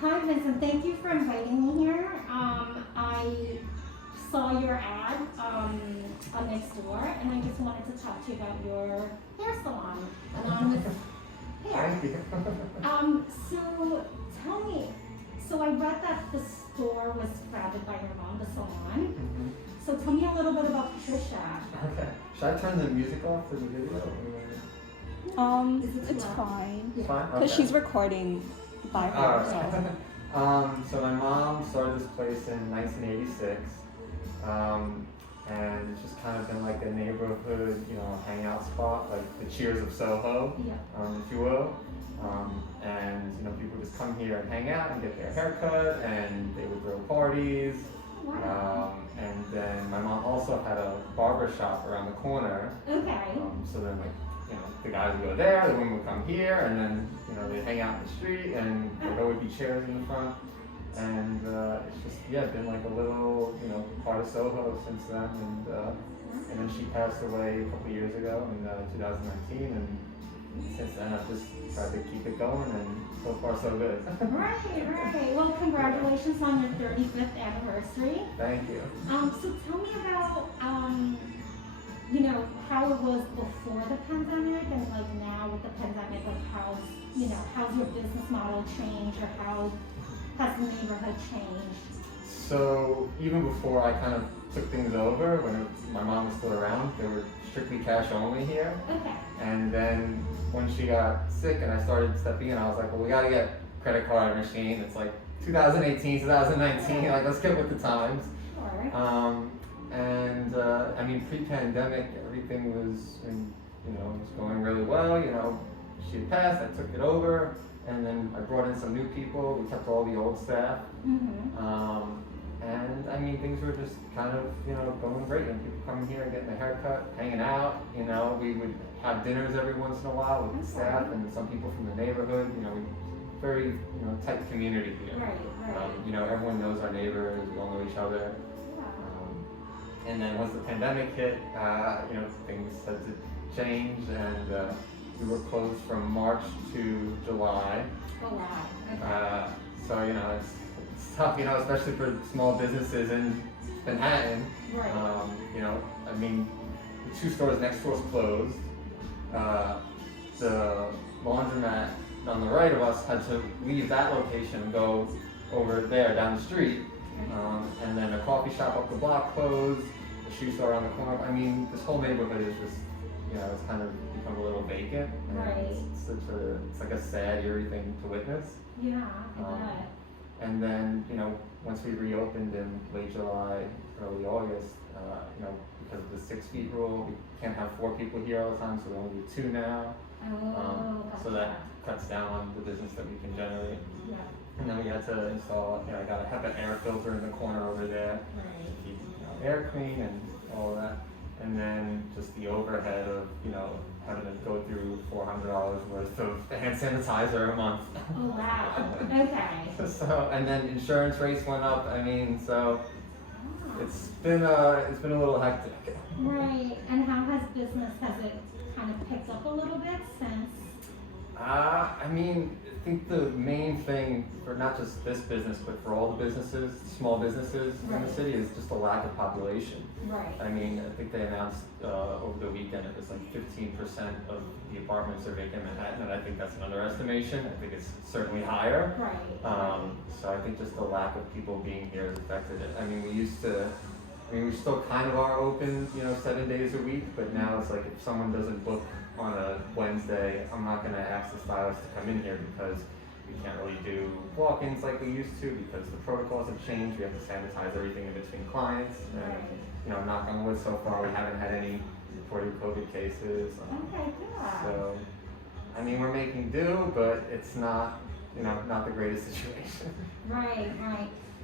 Hi, Vincent. Thank you for inviting me here. I saw your ad on Nextdoor, and I just wanted to talk to you about your hair salon, Anonymous Hair. Thank you. So tell me. So I read that the store was founded by your mom, the Salon. Mhm. So tell me a little bit about Patricia. Okay. Should I turn the music off for the video? Is it too It's loud? fine. It's fine? Because Okay. she's recording by Alright. herself. So my mom started this place in 1986. And it's just kind of been like a neighborhood, hangout spot, like the Cheers of Soho, Yeah. if you will. And people just come here and hang out and get their hair cut, and they would throw parties. Wow. And then my mom also had a barber shop around the corner. Okay. So then, the guys would go there, the women would come here, and then, they'd hang out in the street, and there would be chairs in the front. And it's just, been like a little, part of Soho since then. And then she passed away a couple years ago in 2019, and since then I've just tried to keep it going, and so far so good. Right. Well, congratulations on your 35th anniversary. Thank you. So tell me about, how it was before the pandemic and like now with the pandemic, like how's your business model changed, or how has the neighborhood changed? So even before I kind of took things over, when my mom was still around, they were strictly cash only here. Okay. And then when she got sick and I started stepping in, I was like, well, we gotta get credit card machine. It's like 2018, 2019, like let's get with the times. Sure. Pre-pandemic, everything was, was going really well. She had passed, I took it over, and then I brought in some new people. We kept all the old staff. Mm-hmm. Things were just kind of, going great. And people coming here and getting a haircut, hanging out. We would have dinners every once in a while with the staff and some people from the neighborhood. Very, tight community here. Right. Everyone knows our neighbors. We all know each other. And then once the pandemic hit, things started to change, and we were closed from March to July. Oh wow. Okay. So it's tough, especially for small businesses in Manhattan. Right. The two stores next to us closed. The laundromat on the right of us had to leave that location and go over there down the street. And then a coffee shop up the block closed, the shoe store on the corner. This whole neighborhood is just, it's kind of become a little vacant. And Right. It's like a sad, eerie thing to witness. Yeah, I bet. And then, once we reopened in late July, early August, because of the 6 feet rule, we can't have 4 people here all the time, so we only do 2 now. So that cuts down on the business that we can generate. Yeah. And then we had to install, I got a HEPA air filter in the corner over there, Right. to keep air clean and all of that. And then just the overhead of, having to go through $400 worth of hand sanitizer a month. Oh wow. Okay. So, and then insurance rates went up. So Ah. it's been a little hectic. Right. And how has it kind of picked up a little bit since? I think the main thing for not just this business, but for all the businesses, small businesses in the Right. city, is just a lack of population. Right. I think they announced over the weekend it was like 15% of the apartments are vacant in Manhattan, and I think that's an underestimation. I think it's certainly higher. Right. So I think just the lack of people being here has affected it. We still kind of are open, 7 days a week, but now it's like if someone doesn't book on a Wednesday, I'm not going to ask the stylist to come in here because we can't really do walk-ins like we used to because the protocols have changed. We have to sanitize everything in between clients. And, knock on wood, so far we haven't had any reported COVID cases. Okay, good. So, we're making do, but it's not, not the greatest situation. Right.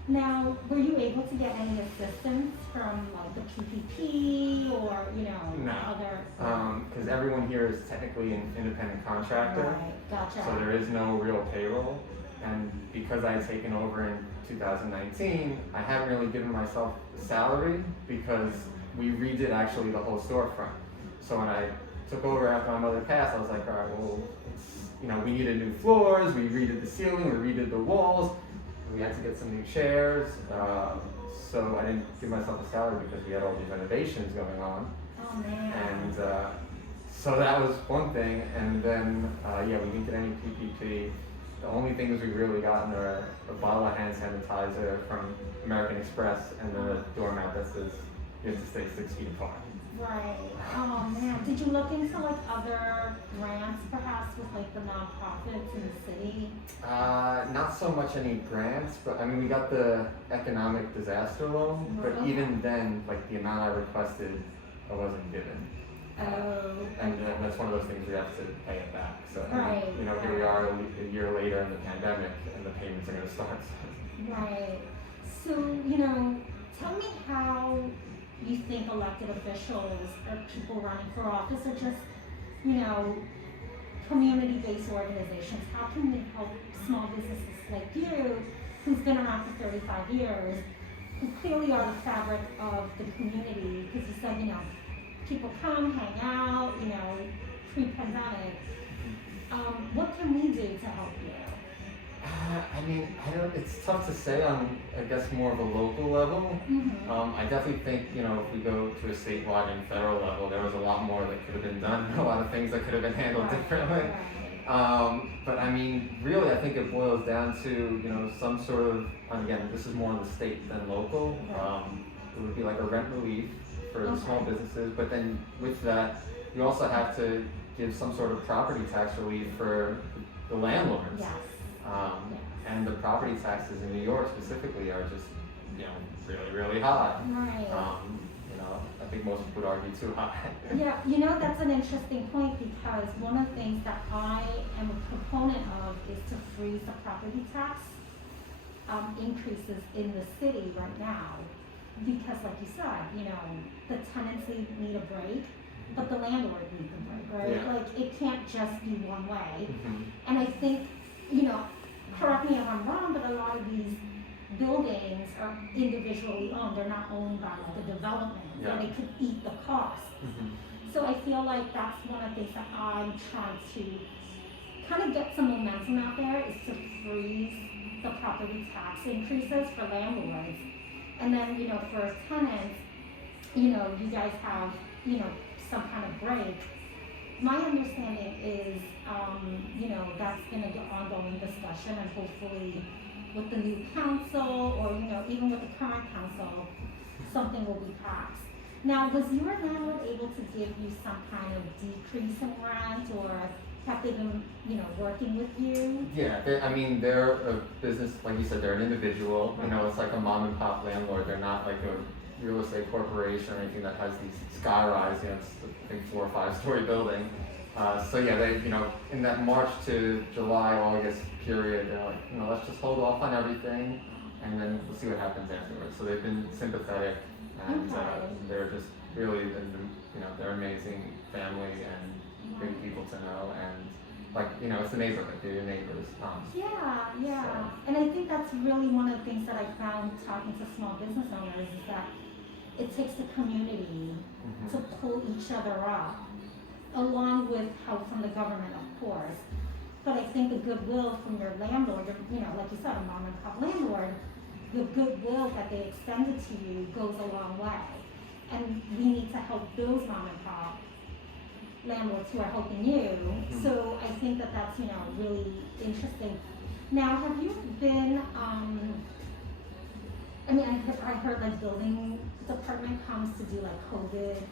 Now, were you able to get any assistance from like the PPP or No. other? Because everyone here is technically an independent contractor. Right. Gotcha. So there is no real payroll, and because I had taken over in 2019, I haven't really given myself a salary because we redid actually the whole storefront. So when I took over after my mother passed, I was like, all right, well, you know, we needed new floors, we redid the ceiling, we redid the walls, we had to get some new chairs. So I didn't give myself a salary because we had all these renovations going on. Oh man. And so that was one thing. And then, yeah, we didn't get any PPP. The only things we really got are a bottle of hand sanitizer from American Express and then a doormat that says you have to stay 6 feet apart. Right. Oh man. Did you look into like other grants perhaps with like the nonprofits in the city? Not so much any grants, but I mean, we got the economic disaster loan, but Okay. even then, like the amount I requested, I wasn't given. Oh. And that's one of those things we have to pay it back. So, Right, you know, here we are a year later in the pandemic, and the payments are going to start. Right. So, you know, tell me how you think elected officials or people running for office or just, you know, community-based organizations, how can they help small businesses like you, who's been around for 35 years, who clearly are the fabric of the community, because you said, you know, people come, hang out, you know, pre-pandemic. What can we do to help you? I mean, it's tough to say on, I guess, more of a local level. Mm-hmm. I definitely think, you know, if we go to a statewide and federal level, there was a lot more that could have been done, a lot of things that could have been handled differently. But I mean, really, I think it boils down to, you know, some sort of, and again, this is more on the state than local. It would be like a rent relief for the small businesses, but then with that, you also have to give some sort of property tax relief for the landlords. Yes. And the property taxes in New York specifically are just, you know, really, really high. Right. You know, I think most people would argue too high. Yeah, you know, that's an interesting point because one of the things that I am a proponent of is to freeze the property tax increases in the city right now. Because like you said, you know, the tenants need a break, but the landlord needs a break, right? Yeah. Like it can't just be one way. Mhm. And I think, you know, correct me if I'm wrong, but a lot of these buildings are individually owned. They're not owned by like the development, Yeah. where they could eat the cost. Mhm. So I feel like that's one of the things that I'm trying to kind of get some momentum out there is to freeze the property tax increases for landlords. And then, you know, for tenants, you know, you guys have, you know, some kind of break. My understanding is, you know, that's been an ongoing discussion and hopefully with the new council or, you know, even with the current council, something will be passed. Now, was your landlord able to give you some kind of decrease in rent or have they been, you know, working with you? Yeah, I mean, they're a business, like you said, they're an individual. You know, it's like a mom and pop landlord. They're not like a real estate corporation or anything that has these sky rise, you know, it's a big 4 or 5 story building. So yeah, they, you know, in that March to July, August period, they're like, you know, let's just hold off on everything and then we'll see what happens afterwards. So they've been sympathetic and they're just really, you know, they're amazing family and great people to know, and like, you know, it's a neighborhood, they're your neighbors. Yeah. So. And I think that's really one of the things that I found talking to small business owners is that it takes the community to pull each other up, along with help from the government, of course. But I think the goodwill from your landlord, you know, like you said, a mom and pop landlord, the goodwill that they extended to you goes a long way. And we need to help those mom and pop landlords who are helping you. So I think that that's, you know, really interesting. Now, have you been, I mean, I heard like building department comes to do like COVID.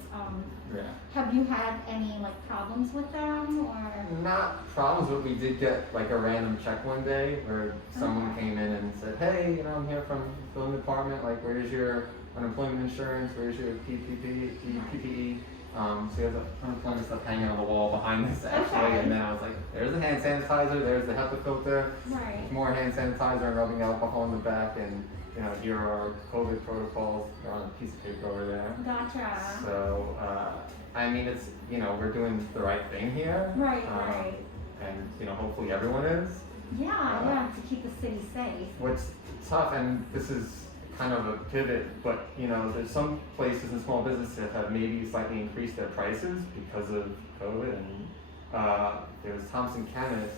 Yeah. Have you had any like problems with them or? Not problems, but we did get like a random check one day where someone came in and said, hey, you know, I'm here from the building department, like where's your unemployment insurance, where's your PPE? So he has unemployment stuff hanging on the wall behind us actually, and then I was like, there's the hand sanitizer, there's the HEPA filter, Right. more hand sanitizer and rubbing alcohol in the back, and you know, here are our COVID protocols, they're on a piece of paper over there. Gotcha. So, I mean, it's, you know, we're doing the right thing here. Right. And, you know, hopefully everyone is. Yeah, to keep the city safe. What's tough, and this is kind of a pivot, but, you know, there's some places and small businesses that have maybe slightly increased their prices because of COVID, and there was Thompson Chemist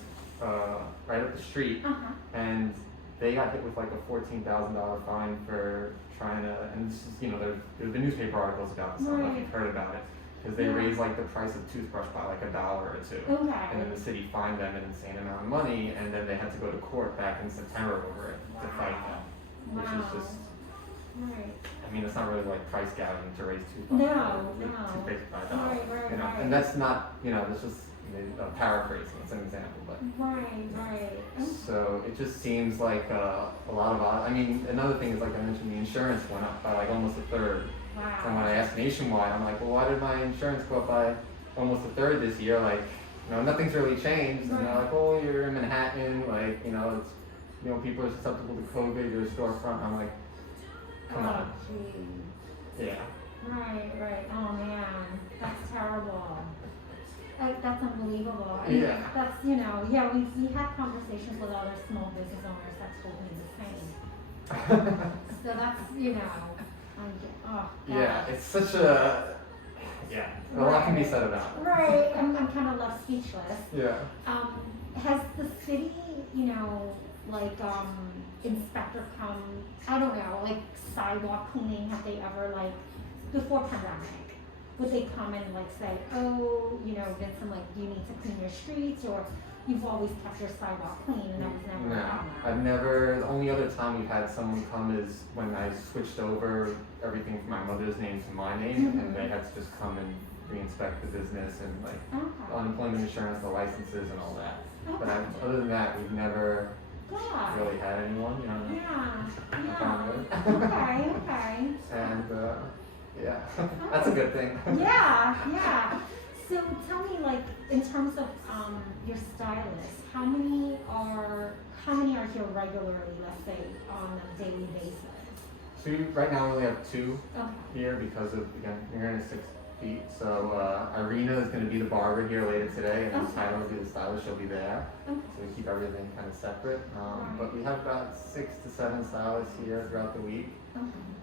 right up the street, and they got hit with like a $14,000 fine for trying to, and this is, you know, there's been newspaper articles about this, I don't know if you've heard about it, because they raised like the price of toothbrush by like $1 or $2, and then the city fined them an insane amount of money, and then they had to go to court back in September over it to fight them, which is just, I mean, it's not really like price gouging to raise toothpaste by $1, you know, and that's not, you know, that's just paraphrasing, it's an example, but so it just seems like a lot of, I mean, another thing is, like I mentioned, the insurance went up by like almost a third. And when I asked Nationwide, I'm like, well, why did my insurance go up by almost a third this year? Like, you know, nothing's really changed. And they're like, oh, you're in Manhattan, like, you know, it's, you know, people are susceptible to COVID, you're a storefront. I'm like, come on. Yeah. Right. Oh man, that's terrible. That's unbelievable. I mean, that's, you know, we had conversations with other small business owners that told me the same. So that's, you know, oh, God. Yeah, it's such a, a lot can be said about it. Right, I'm kind of left speechless. Yeah. Has the city, you know, like, inspector come, I don't know, like sidewalk cleaning, have they ever, like, before pandemic, would they come and like say, oh, you know, Vincent, like, do you need to clean your streets, or you've always kept your sidewalk clean, and that was never No, I've never, the only other time we've had someone come is when I switched over everything from my mother's name to my name, and they had to just come and re-inspect the business and like unemployment insurance, the licenses and all that. But other than that, we've never really had anyone, you know. Okay. And that's a good thing. Yeah. So tell me, like, in terms of your stylists, how many are here regularly, let's say, on a daily basis? So right now we only have 2 here because of, again, you're in 6 feet. So Irina is going to be the barber here later today, and then Tyler will be the stylist. She'll be there. So we keep everything kind of separate. But we have about 6 to 7 stylists here throughout the week,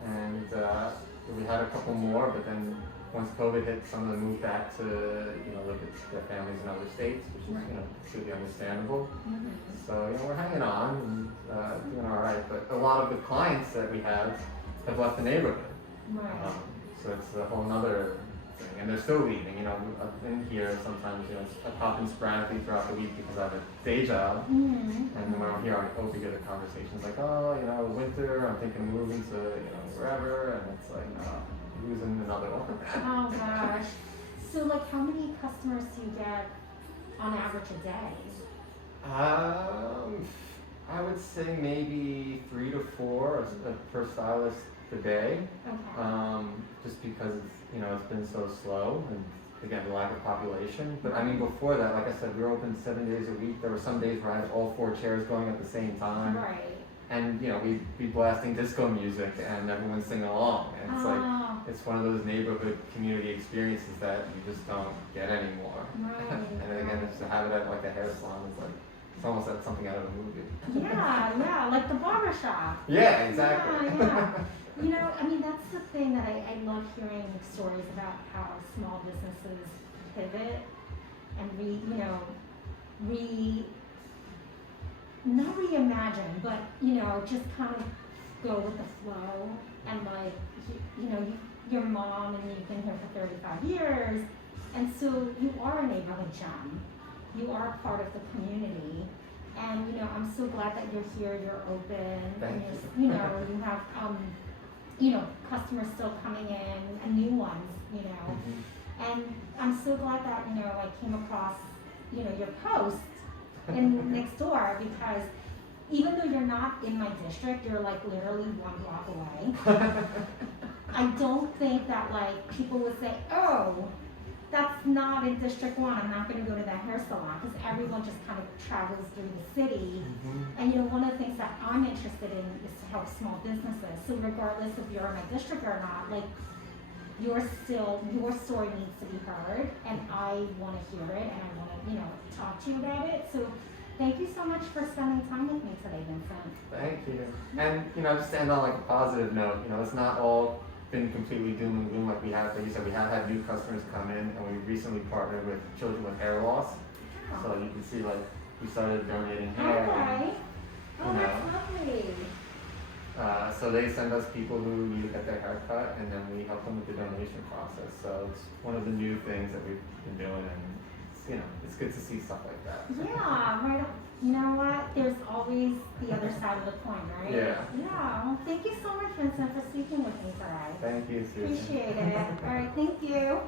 and we had a couple more, but then once COVID hit, some of them moved back to, you know, live with their families in other states, which is, you know, completely understandable. So, you know, we're hanging on and doing all right. But a lot of the clients that we have left the neighborhood. So it's a whole nother thing. And they're still leaving, you know. I've been here sometimes, you know, I pop in sporadically throughout the week because I have a day job. And when I'm here, I overhear the conversations like, oh, you know, winter, I'm thinking of moving to, you know, wherever. And it's like, losing another one. Oh gosh. So like, how many customers do you get on average a day? I would say maybe 3 to 4 per stylist a day. Just because it's, you know, it's been so slow, and again, the lack of population. But I mean, before that, like I said, we were open 7 days a week. There were some days where I had all 4 chairs going at the same time. And, you know, we'd be blasting disco music and everyone's singing along. And it's like, it's one of those neighborhood community experiences that you just don't get anymore. And again, it's to have it at like a hair salon, it's almost like something out of a movie. Yeah, like the barbershop. Yeah, exactly. You know, I mean, that's the thing that I love hearing stories about how small businesses pivot and not reimagine, but, you know, just kind of go with the flow. And like, you know, your mom and you've been here for 35 years, and so you are a neighborhood gem. You are part of the community, and you know, I'm so glad that you're here. You're open, and you know, you have you know, customers still coming in and new ones, you know, and I'm so glad that, you know, I came across, you know, your post in next door, because even though you're not in my district, you're like literally 1 block away. I don't think that like people would say, oh, that's not in District 1, I'm not going to go to that hair salon, because everyone just kind of travels through the city. And you know, one of the things that I'm interested in is to help small businesses. So regardless if you're in my district or not, like, your story needs to be heard, and I want to hear it, and I want to, you know, talk to you about it. So thank you so much for spending time with me today, Vincent. Thank you. And, you know, just to end on like a positive note, you know, it's not all been completely doom and gloom like we have. Like you said, we have had new customers come in, and we recently partnered with children with hair loss. So you can see, like, we started donating hair. Okay. Oh, You know. that's lovely. So they send us people who need to get their hair cut, and then we help them with the donation process. So it's one of the new things that we've been doing, and it's, you know, it's good to see stuff like that. Yeah, right. You know what? There's always the other side of the coin, right? Yeah. Yeah. Well, thank you so much, Vincent, for speaking with me today. Thank you, Susan. Appreciate it. All right. Thank you.